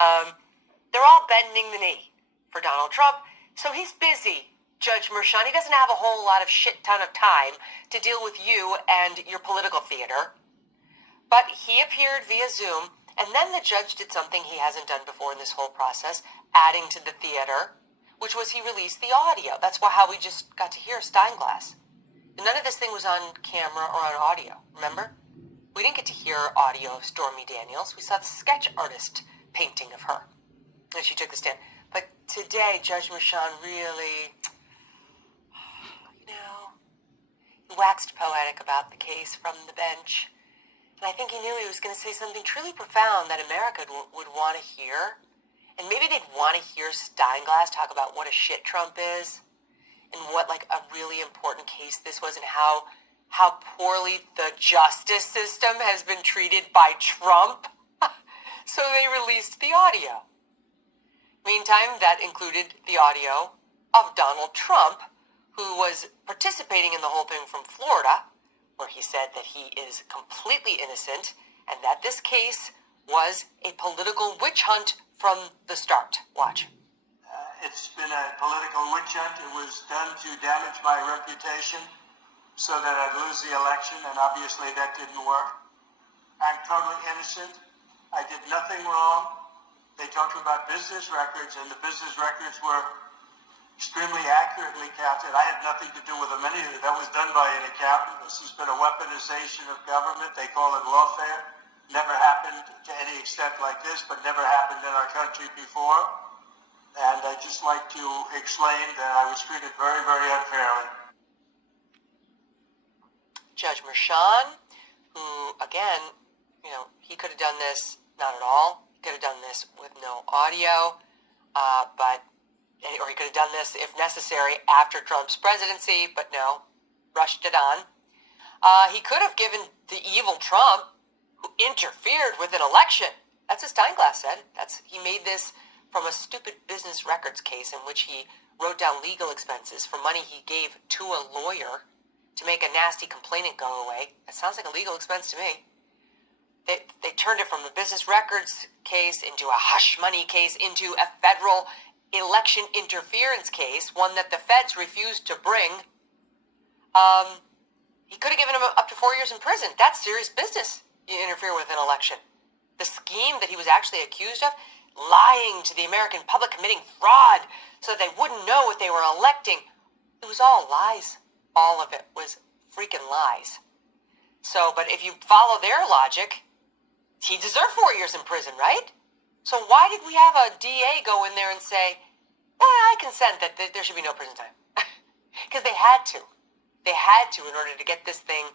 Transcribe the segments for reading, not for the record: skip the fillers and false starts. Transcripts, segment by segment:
They're all bending the knee for Donald Trump, so he's busy, Judge Mershon. He doesn't have a whole lot of shit ton of time to deal with you and your political theater. But he appeared via Zoom, and then the judge did something he hasn't done before in this whole process, adding to the theater, which was he released the audio. That's how we just got to hear Steinglass. None of this thing was on camera or on audio, remember? We didn't get to hear audio of Stormy Daniels. We saw the sketch artist painting of her as she took the stand. But today, Judge Mershon really, he waxed poetic about the case from the bench. And I think he knew he was going to say something truly profound that America would want to hear. And maybe they'd want to hear Steinglass talk about what a shit Trump is and what a really important case this was and how poorly the justice system has been treated by Trump. So they released the audio. Meantime, that included the audio of Donald Trump, who was participating in the whole thing from Florida, where he said that he is completely innocent and that this case was a political witch hunt from the start. Watch. It's been a political witch hunt. It was done to damage my reputation so that I'd lose the election, and obviously that didn't work. I'm totally innocent. I did nothing wrong. They talked about business records, and the business records were extremely accurately counted. I had nothing to do with them. That was done by an accountant. This has been a weaponization of government. They call it lawfare. Never happened to any extent like this, but never happened in our country before. And I'd just like to explain that I was treated very, very unfairly. Judge Mershon, who, again, he could have done this not at all. He could have done this with no audio, or he could have done this, if necessary, after Trump's presidency, but no, rushed it on. He could have given the evil Trump, who interfered with an election. That's what Steinglass said. He made this from a stupid business records case in which he wrote down legal expenses for money he gave to a lawyer to make a nasty complainant go away. That sounds like a legal expense to me. They turned it from a business records case into a hush money case into a federal election interference case, one that the feds refused to bring. He could have given him up to 4 years in prison. That's serious business. You interfere with an election. The scheme that he was actually accused of, lying to the American public, committing fraud so that they wouldn't know what they were electing, it was all lies. All of it was freaking lies. So, but if you follow their logic, he deserved 4 years in prison, right? So why did we have a DA go in there and say, I consent that there should be no prison time? Because they had to. They had to in order to get this thing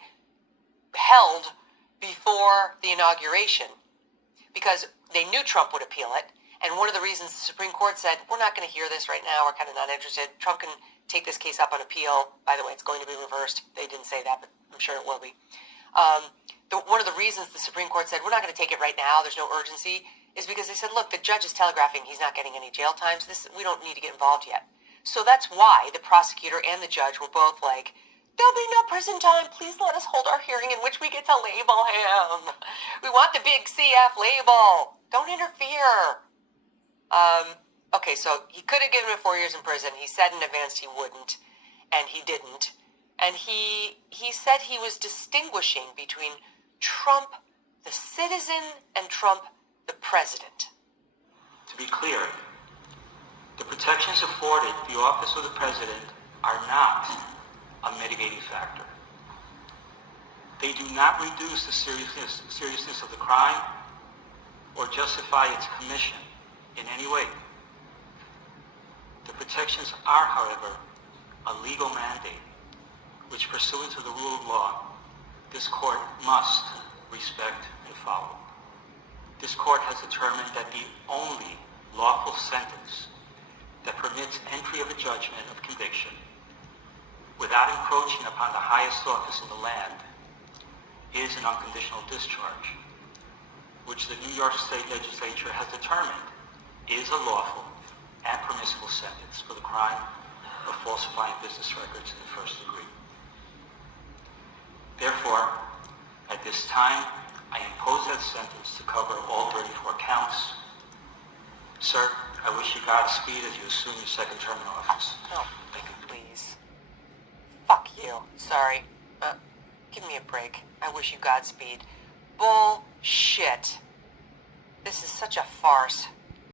held before the inauguration. Because they knew Trump would appeal it. And one of the reasons the Supreme Court said, we're not going to hear this right now, we're kind of not interested. Trump can take this case up on appeal. By the way, it's going to be reversed. They didn't say that, but I'm sure it will be. One of the reasons the Supreme Court said, we're not going to take it right now, there's no urgency, is because they said, look, the judge is telegraphing he's not getting any jail time, so we don't need to get involved yet. So that's why the prosecutor and the judge were both like, there'll be no prison time, please let us hold our hearing in which we get to label him. We want the big CF label. Don't interfere. Okay, so he could have given him 4 years in prison. He said in advance he wouldn't, and he didn't. And he said he was distinguishing between Trump, the citizen, and Trump, the president. To be clear, the protections afforded the office of the president are not a mitigating factor. They do not reduce the seriousness of the crime or justify its commission in any way. The protections are, however, a legal mandate, which, pursuant to the rule of law, this court must respect and follow. This court has determined that the only lawful sentence that permits entry of a judgment of conviction without encroaching upon the highest office in the land is an unconditional discharge, which the New York State Legislature has determined is a lawful and permissible sentence for the crime of falsifying business records in the first degree. Therefore, at this time, I impose that sentence to cover all 34 counts Godspeed as you assume your second term in office. Oh, please. Fuck you. Sorry. Give me a break. I wish you Godspeed. Bullshit. This is such a farce.